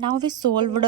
Now we solved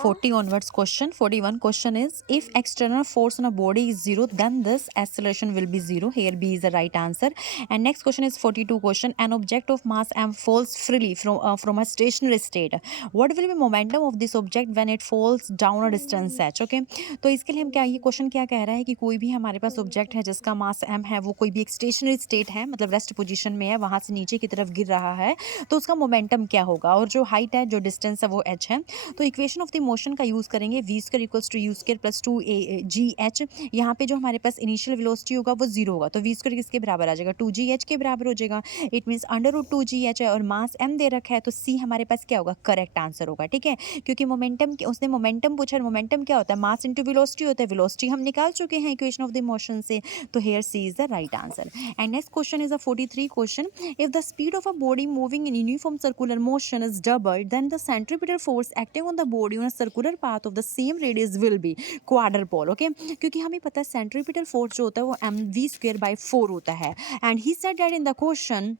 40 onwards question. 41 question is, if external force on a body is zero, then this acceleration will be zero. Here B is the right answer. And next question is 42 question. An object of mass m falls freely from a stationary state. What will be momentum of this object when it falls down a distance h? Okay, तो इसके लिए हम क्या, ये question क्या कह रहा है कि कोई भी हमारे पास ऑब्जेक्ट है जिसका मास m है, वो कोई भी एक स्टेशनरी स्टेट है, मतलब रेस्ट पोजीशन में है, वहां से नीचे की तरफ गिर रहा है, तो उसका मोमेंटम क्या होगा, और जो हाइट है, जो डिस्टेंस है, वो h है। तो इक्वेशन ऑफ द मोशन का यूज करेंगे, v square equals to u square plus 2g h। यहाँ पे जो हमारे पास इनिशियल वेलोसिटी होगा वो जीरो होगा, तो v स्क्वायर किसके बराबर आ जाएगा, 2gh के बराबर हो जाएगा। इट मीन्स √2gh है और मास m दे रखा है, तो c हमारे पास क्या होगा, करेक्ट आंसर होगा। ठीक है, क्योंकि मोमेंटम, उसने मोमेंटम पूछा, मोमेंटम क्या होता है, मास इंटू वेलोसिटी होता है, वेलोसिटी हम निकाल चुके हैं इक्वेशन ऑफ द मोशन से, तो here C is the right answer. And next question is a 43 question. If the speed of a body moving in uniform circular motion is doubled, then the centripetal force acting on the body on a circular path of the same radius will be quadrupole. Okay, क्योंकि हमें पता है centripetal force जो होता है वो mv²/4 होता है, and he said that in the question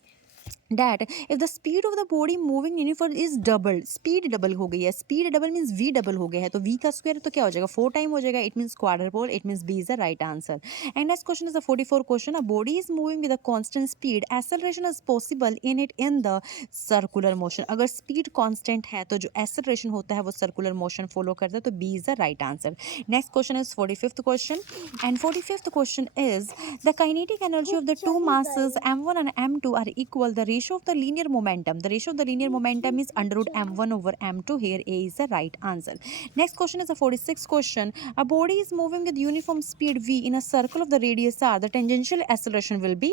that if the speed of the body moving uniform is doubled, speed double हो गई है, speed double means v double हो गया है, तो v का स्क्वायर तो क्या हो जाएगा, 4 टाइम हो जाएगा, it means quadrupole, it means b is the right answer. And next question is the 44 question. A body is moving with a constant speed, acceleration is possible in it in the circular motion. अगर speed constant है तो जो acceleration होता है वो circular motion follow करता है, तो b is the right answer. Next question is 45th question, and 45th question is, the kinetic energy of the two masses m1 and m2 are equal. The ratio of the linear momentum, the ratio of the linear momentum is √m1 over m2. Here A is the right answer. Next question is the 46th question. A body is moving with uniform speed v in a circle of the radius r. The tangential acceleration will be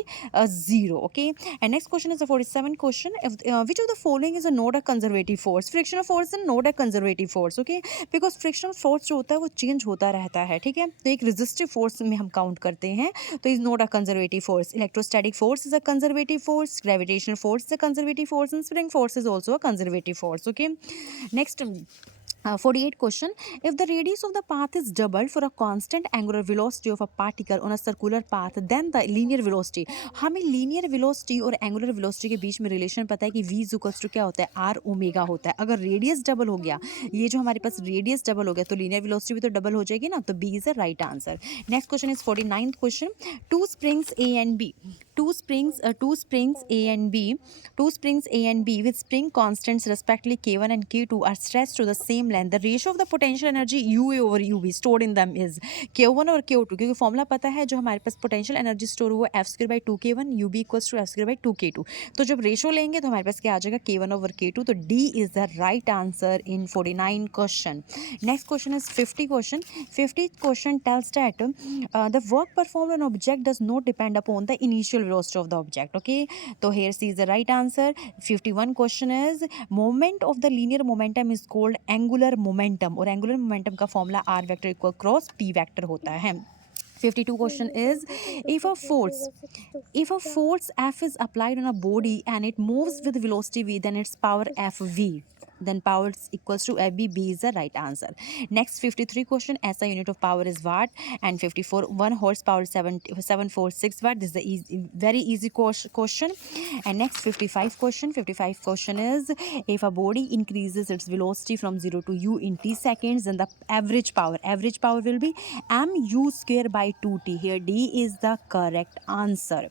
0. Okay, and next question is the 47th question. If which of the following is not a conservative force? Frictional force is not a conservative force. Okay, because frictional force जो होता है वो change होता रहता है, ठीक है, तो एक रेजिस्टिव फोर्स में हम काउंट करते हैं, तो is not a conservative force. Electrostatic force is a conservative force, gravitational force is a conservative force, and spring force is also a conservative force. Okay, next 48 question. If the radius of the path is doubled for a constant angular velocity of a particle on a circular path, then the linear velocity, हमें linear velocity और angular velocity के बीच में relation पता है कि v equals to क्या होता है, r ओमेगा होता है। अगर रेडियस डबल हो गया, ये जो हमारे पास रेडियस डबल हो गया, तो लीनियर वेलोसिटी भी तो डबल हो जाएगी ना, तो b is the right answer. Next question is 49th question. Two springs a and b, two springs a and b, two springs a and b with spring constants respectively k1 and k2 are stretched to the same length. The ratio of the potential energy ua over ub stored in them is k1 और k2, क्योंकि formula पता है जो हमारे पास potential energy store हुआ f²/2k1 ub equals to f²/2k2, तो जब ratio लेंगे तो हमारे पास क्या आ जाएगा, k1 over k2, तो d is the right answer in 49 question. Next question is 50 question. 50 question tells that the work performed on object does not depend upon the initial velocity of the object. Okay, so here C is the right answer. 51 question is, moment of the linear momentum is called angular momentum, और angular momentum का formula r vector equal cross p vector होता है। 52 question is, if a force f is applied on a body and it moves with velocity v, then its power fv, then power is equals to fb, b is the right answer. Next 53 question, SI unit of power is watt, and 54 1 horsepower 746 watt. This is the very easy question. And next 55 question. 55 question is, if a body increases its velocity from 0 to u in t seconds, then the average power will be mu square by 2t. Here d is the correct answer.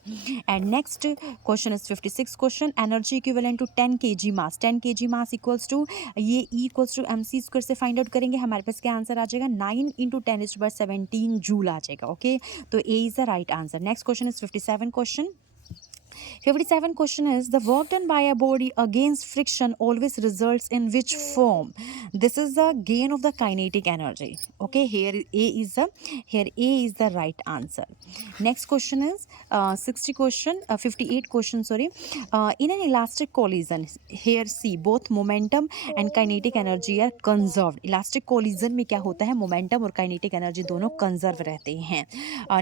And next question is 56 question. Energy equivalent to 10 kg mass, 10 kg mass equals to, ये E equals to M C square से find out करेंगे, हमारे पास क्या answer आ जाएगा, 9 × 10⁻17 joule आ जाएगा। Okay, तो A is the right answer. Next question is 57 question. 57 question is, the work done by a body against friction always results in which form? This is the gain of the kinetic energy. Okay, here A is the right answer. Next question is 58 question, sorry. In an elastic collision, here C, both momentum and kinetic energy are conserved. Elastic collision में क्या होता है, momentum और kinetic energy दोनों conserve रहते हैं।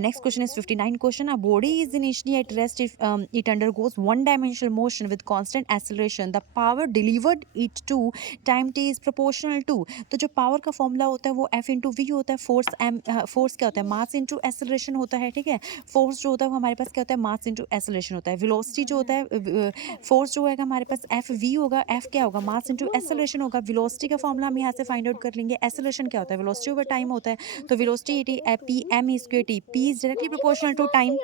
Next question is 59 question. A body is initially at rest if it undergoes one-dimensional motion with constant acceleration. The power delivered it to time t is proportional proportional to, तो जो power का formula होता है वो F into we होता है, force क्या होता है, मास इंटू एक्सेलरेशन होता है, ठीक है। फोर्स जो होता है वो हमारे पास क्या होता है, मास इंटू एक्सेलरेशन होता है। वेलोसिटी जो होता है, फोर्स जो होगा हमारे पास एफ वी होगा, एफ क्या होगा, मास इंटू एक्सेलरेशन होगा। वेलोसिटी का फॉर्मूला हम यहाँ से फाइंड आउट कर लेंगे। एक्सेलरेशन क्या होता है, वेलोसिटी ओवर टाइम होता है, तो velocity P M E square T, P is directly proportional to time,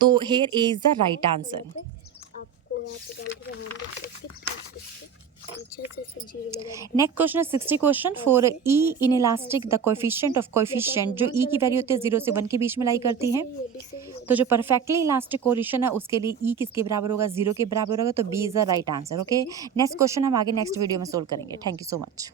तो here is the right answer. Next question है 60 question for E in elastic the coefficient of coefficient, जो E की value होती है 0 से 1 के बीच में लाई करती है, तो जो परफेक्टली इलास्टिक कोरिलेशन है उसके लिए ई किसके बराबर होगा, 0 के बराबर होगा, तो B is the right answer. Okay, next question हम आगे नेक्स्ट वीडियो में सोल्व करेंगे। Thank you so much.